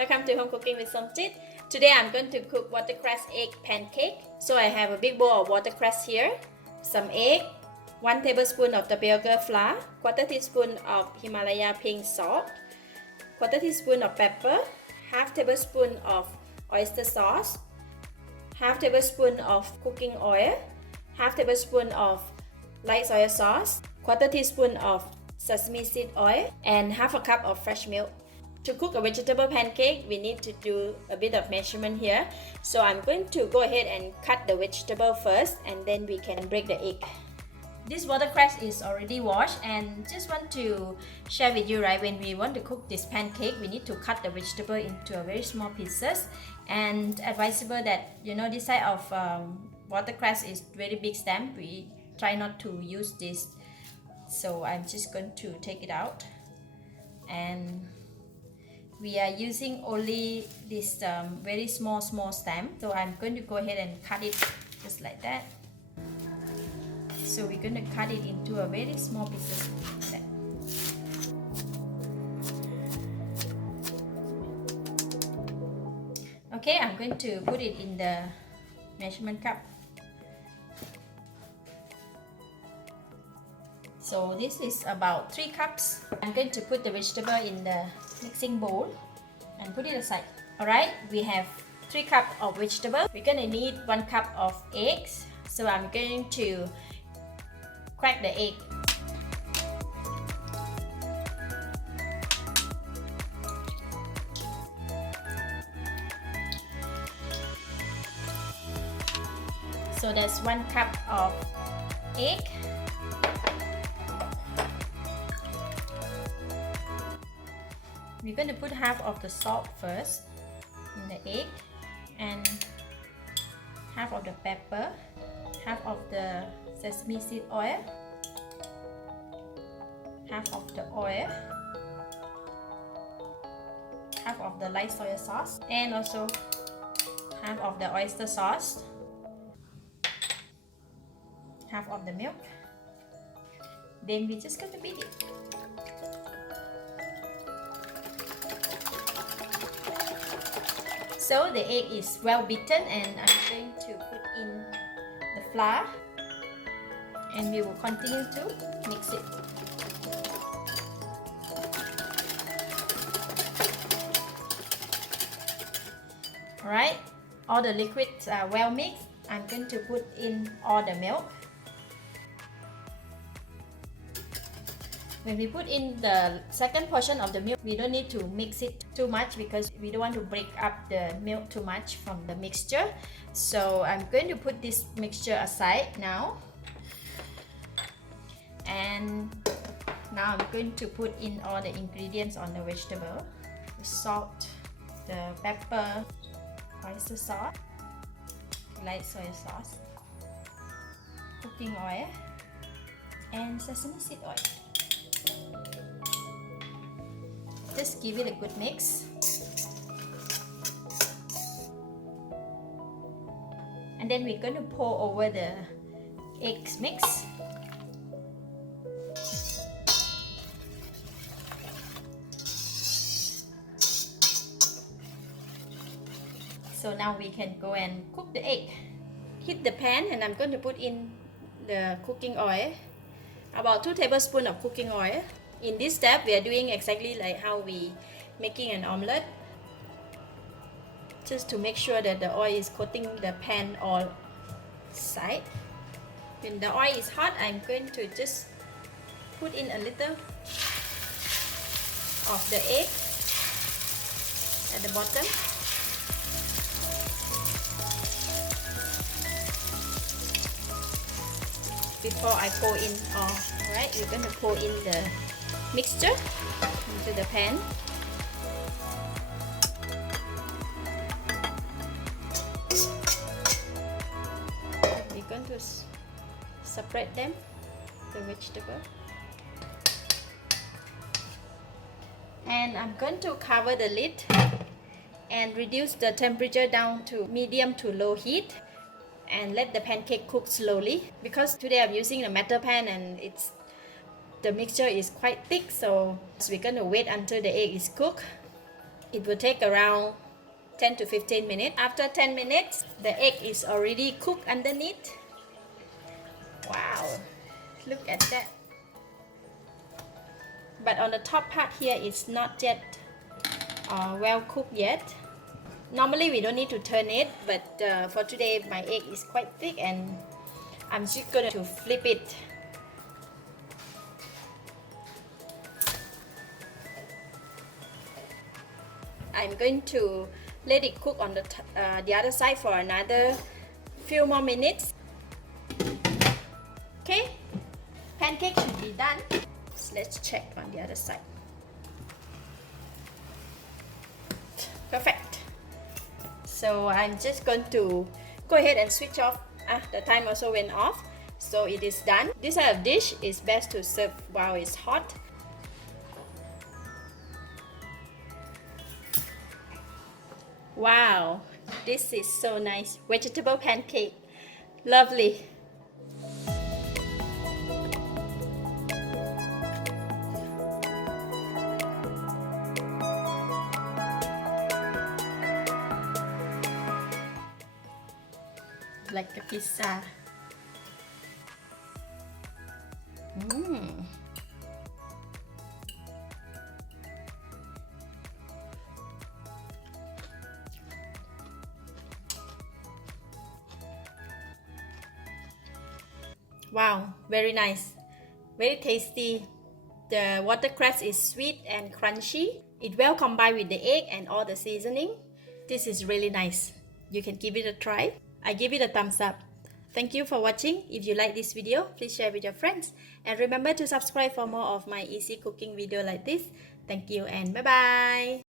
Welcome to Home Cooking with Somjit. Today I'm going to cook watercress egg pancake. So I have a big bowl of watercress here, some egg, 1 tablespoon of tapioca flour, 1/4 teaspoon of Himalaya pink salt, 1/4 teaspoon of pepper, 1/2 tablespoon of oyster sauce, 1/2 tablespoon of cooking oil, 1/2 tablespoon of light soy sauce, 1/4 teaspoon of sesame seed oil, and 1/2 cup of fresh milk. To cook a vegetable pancake, we need to do a bit of measurement here. So I'm going to go ahead and cut the vegetable first, and then we can break the egg. This watercress is already washed, and just want to share with you, right, when we want to cook this pancake, we need to cut the vegetable into a very small pieces. And advisable that, this type of watercress is very big stem. We try not to use this. So I'm just going to take it out, and we are using only this very small stem. So I'm going to go ahead and cut it just like that. So we're going to cut it into a very small pieces like that. Okay, I'm going to put it in the measurement cup. So this is about 3 cups. I'm going to put the vegetable in the mixing bowl and put it aside. Alright, we have 3 cups of vegetable. We're going to need 1 cup of eggs. So I'm going to crack the egg. So that's 1 cup of egg. We're going to put half of the salt first in the egg, and half of the pepper, half of the sesame seed oil, half of the oil, half of the light soy sauce, and also half of the oyster sauce, half of the milk. Then we're just going to beat it. So the egg is well beaten, and I'm going to put in the flour, and we will continue to mix it. Alright, all the liquids are well mixed. I'm going to put in all the milk. When we put in the second portion of the milk, we don't need to mix it too much because we don't want to break up the milk too much from the mixture. So I'm going to put this mixture aside now. And now I'm going to put in all the ingredients on the vegetable. The salt, the pepper, oyster sauce, light soy sauce, cooking oil, and sesame seed oil. Just give it a good mix. And then we're going to pour over the eggs mix. So now we can go and cook the egg. Heat the pan, and I'm going to put in the cooking oil. About 2 tablespoons of cooking oil. In this step, we are doing exactly like how we making an omelette. Just to make sure that the oil is coating the pan all side. When the oil is hot, I'm going to just put in a little of the egg at the bottom. Before I pour in all, right, we're going to pour in the mixture into the pan. We're going to separate them, the vegetable. And I'm going to cover the lid and reduce the temperature down to medium to low heat, and let the pancake cook slowly. Because today I'm using a metal pan and the mixture is quite thick, so we're gonna wait until the egg is cooked. It will take around 10 to 15 minutes. After 10 minutes, the egg is already cooked underneath. Wow, look at that. But on the top part here, it's not yet well cooked yet. Normally we don't need to turn it, but for today my egg is quite thick and I'm just going to flip it. I'm going to let it cook on the other side for another few more minutes. Okay, pancake should be done. So let's check on the other side. Perfect. So I'm just going to go ahead and switch off. The time also went off, so it is done. This type of dish is best to serve while it's hot. Wow, this is so nice. Vegetable pancake. Lovely. Like a pizza. Wow, very nice, very tasty. The watercress is sweet and crunchy. It well combined with the egg and all the seasoning. This is really nice. You can give it a try. I give it a thumbs up. Thank you for watching. If you like this video, please share with your friends. And remember to subscribe for more of my easy cooking video like this. Thank you and bye bye.